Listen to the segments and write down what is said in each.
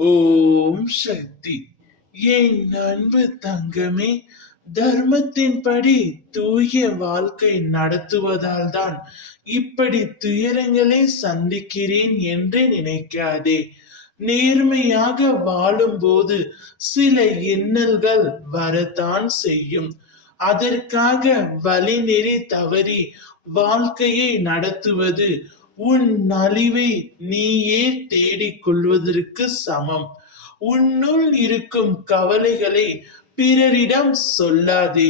ஓம் சக்தி. என் அன்பு தங்கமே, தர்மத்தின்படி தூய வாழ்க்கை நடத்துவதால் தான் இப்படி துயரங்களை சந்திக்கிறேன் என்று நினைக்காதே. நேர்மையாக வாழும்போது சில இன்னல்கள் வரத்தான் செய்யும். அதற்காக வழிநெறி தவறி வாழ்க்கையை நடத்துவது உன் அழிவை நீயே தேடிக் கொள்வதற்கு சமம். உன்னுள் இருக்கும் கவலைகளை பிறரிடம் சொல்லாதே.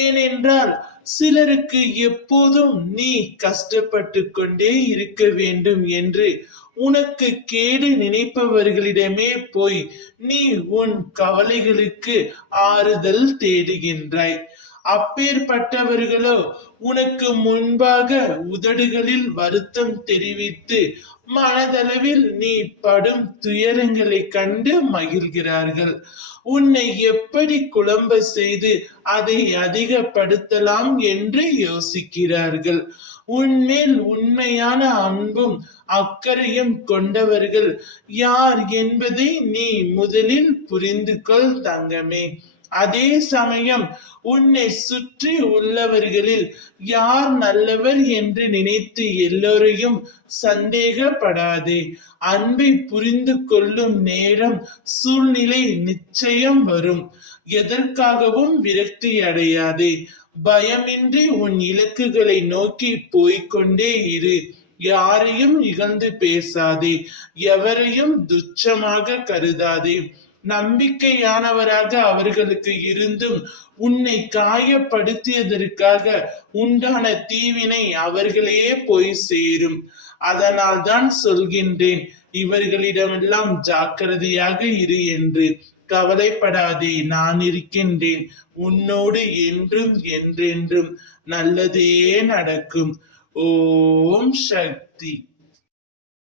ஏனென்றால் சிலருக்கு எப்போதும் நீ கஷ்டப்பட்டு கொண்டே இருக்க வேண்டும் என்று உனக்கு கேடு நினைப்பவர்களிடமே போய் நீ உன் கவலைகளுக்கு ஆறுதல் தேடுகின்றாய். அப்பேற்பட்டவர்களோ உனக்கு முன்பாக உதடுகளில் வருத்தம் தெரிவித்து மனதளவில் நீ படும் துயரங்களை கண்டு மகிழ்கிறார்கள். உன்னை எப்படி குழம்ப செய்து அதை அதிகப்படுத்தலாம் என்று யோசிக்கிறார்கள். உன்மேல் உண்மையான அன்பும் அக்கறையும் கொண்டவர்கள் யார் என்பதை நீ முதலில் புரிந்து கொள் தங்கமே. அதே சமயம் உன்னை சுற்றி உள்ளவர்களில் யார் நல்லவர் என்று நினைத்து எல்லோரையும் சந்தேகப்படாதே. அன்பை புரிந்து கொள்ளும் நேரம் சூழ்நிலை நிச்சயம் வரும். எதற்காகவும் விரக்தி அடையாதே. பயமின்றி உன் இலக்குகளை நோக்கி போய்கொண்டே இரு. யாரையும் இகழ்ந்து பேசாதே. எவரையும் துச்சமாக கருதாதே. நம்பிக்கையானவராக அவர்களுக்கு இருந்தும் உன்னை காயப்படுத்தியதற்காக உண்டான தீவினை அவர்களே போய் சேரும். அதனால் தான் சொல்கின்றேன், இவர்களிடமெல்லாம் ஜாக்கிரதையாக இரு என்று. கவலைப்படாதே, நான் இருக்கின்றேன். உன்னோடு என்றும் என்றென்றும் நல்லதே நடக்கும். ஓம் சக்தி.